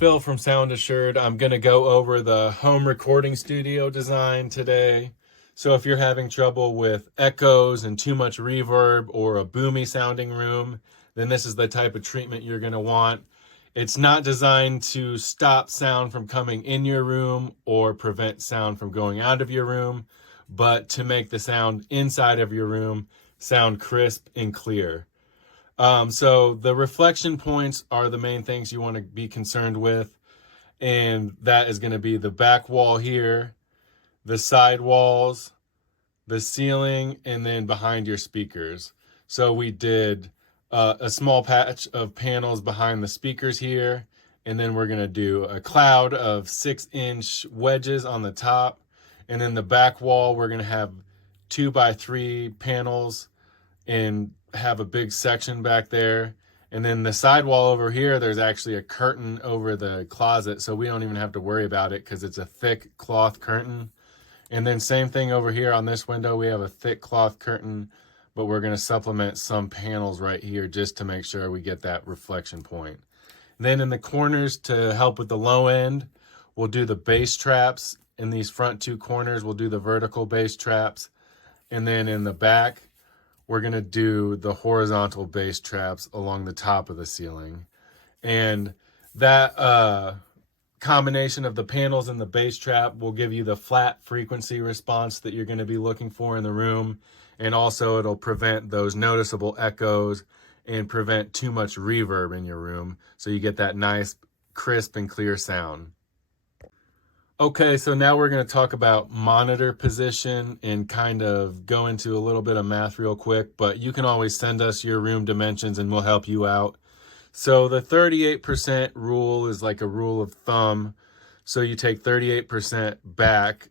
Phil from Sound Assured. I'm going to go over the home recording studio design today. So if you're having trouble with echoes and too much reverb or a boomy sounding room, then this is the type of treatment you're going to want. It's not designed to stop sound from coming in your room or prevent sound from going out of your room, but to make the sound inside of your room sound crisp and clear. So the reflection points are the main things you want to be concerned with. And that is going to be the back wall here, the side walls, the ceiling, and then behind your speakers. So we did a small patch of panels behind the speakers here. And then we're going to do a cloud of 6-inch wedges on the top. And then the back wall, we're going to have 2x3 panels and have a big section back there. And then the sidewall over here, there's actually a curtain over the closet, so we don't even have to worry about it because it's a thick cloth curtain. And then same thing over here on this window, we have a thick cloth curtain, but we're going to supplement some panels right here just to make sure we get that reflection point. And then in the corners, to help with the low end, we'll do the bass traps. In these front two corners, we'll do the vertical bass traps. And then in the back, we're going to do the horizontal bass traps along the top of the ceiling. And that combination of the panels and the bass trap will give you the flat frequency response that you're going to be looking for in the room. And also it'll prevent those noticeable echoes and prevent too much reverb in your room, so you get that nice, crisp and clear sound. Okay, so now we're going to talk about monitor position and kind of go into a little bit of math real quick, but you can always send us your room dimensions and we'll help you out. So the 38% rule is like a rule of thumb. So you take 38% back,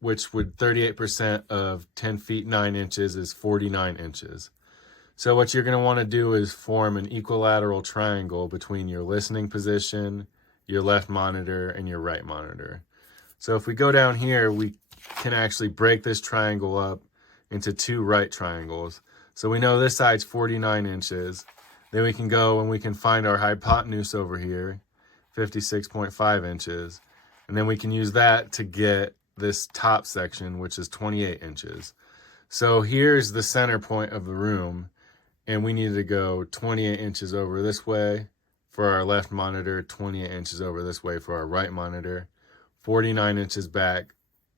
which would 38% of 10 feet 9 inches is 49 inches. So what you're going to want to do is form an equilateral triangle between your listening position, your left monitor, and your right monitor. So if we go down here, we can actually break this triangle up into two right triangles. So we know this side's 49 inches. Then we can go and we can find our hypotenuse over here, 56.5 inches. And then we can use that to get this top section, which is 28 inches. So here's the center point of the room. And we need to go 28 inches over this way for our left monitor, 28 inches over this way for our right monitor. 49 inches back,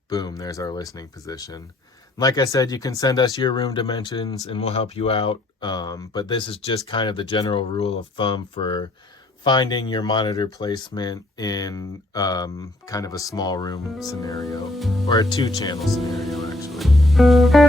boom, there's our listening position. Like I said, you can send us your room dimensions and we'll help you out. But this is just kind of the general rule of thumb for finding your monitor placement in kind of a small room scenario, or a 2-channel scenario, actually.